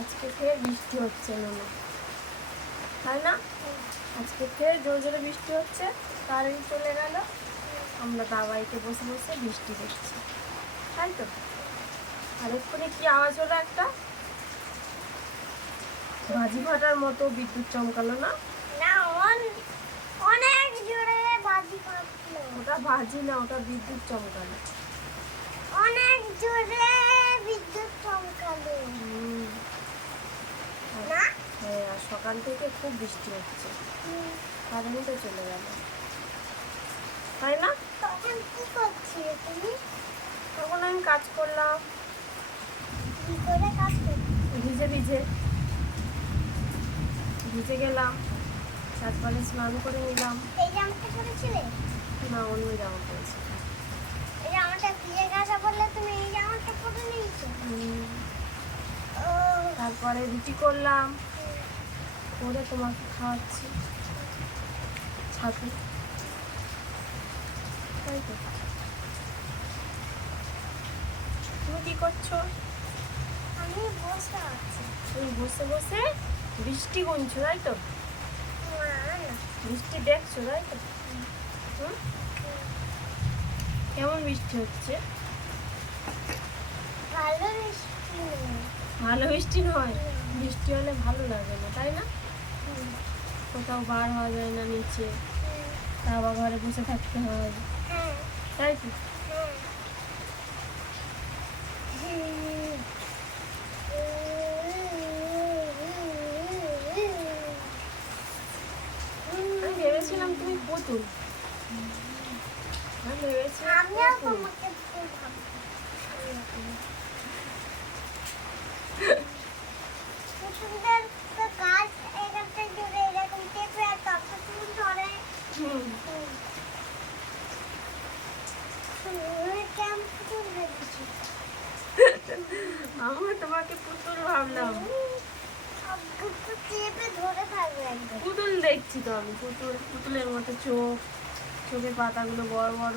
আজকে ফের বৃষ্টি হচ্ছে না, তাই না? আজকে ফের জোরে জোরে বৃষ্টি হচ্ছে, কারেন্ট চলে গেল। আমরা দাবাইতে বসে বসে বৃষ্টি দেখছি, তাই তো। আর এক্ষুনি কি আওয়াজ হলো? একটা ভাজি ফাটার মতো বিদ্যুৎ চমকালো না? অনেক জোরে বাজি ফাটলো। ওটা ভাজি না, ওটা বিদ্যুৎ চমকালো। অনেক জোরে বিদ্যুৎ চমকালো না? হ্যাঁ, আর সকাল থেকে খুব বৃষ্টি হচ্ছে, কারেন্টও চলে গেল, তাই না? তখন কি করছিলে তুমি? তখন আমি কাজ করলাম। কি করে কাজ করছিলে? ভিজে ভিজে ভিজে গেলাম, তারপরে স্নান করে নিলাম। এই জামাটা পরেছিলে? না, অন্য জামা পরেছি। এই জামাটা ভিজে গেছে বললে তুমি এই জামাটা পরে নিয়েছো? ও তারপরে রুটি করলাম, করে তোমাকে খাওয়াচ্ছি ছাতু, তাই তো। তুমি কি করছো? আমি বসে আছি। তুমি বসে বসে বৃষ্টি গুনছো, তাই তো? না, বৃষ্টি দেখছো, তাই তো? হুম? কেমন বৃষ্টি হচ্ছে? ভালো বৃষ্টি নেই। ভালো বৃষ্টি নয়, বৃষ্টি হলে ভালো লাগে না, তাই না? হুম, কোথাও বার হওয়া যায় না নিচে, হুম, তা আবার ঘরে বসে থাকতে হয়, হ্যাঁ, তাই তো। হ্যাঁ। আমি ভেবেছিলাম তুমি পুতুল, আমি ভেবেছিলাম আমিও পুতুল। তোমাকে ভুল ভাবছি। পুতুলদের তো কাজ এখানটা জুড়ে এরকম টেপে আর তারপর তুমি ধরে। হুম, তুমি কেমন পুতুল ভেবেছি? আমি তোমাকে পুতুল ভাবলাম। সব কিছু চেপে ধরে থাকবে একদম। পুতুল দেখছি তো আমি, পুতুলের মতো চোখ, চোখের পাতাগুলো বড় বড়।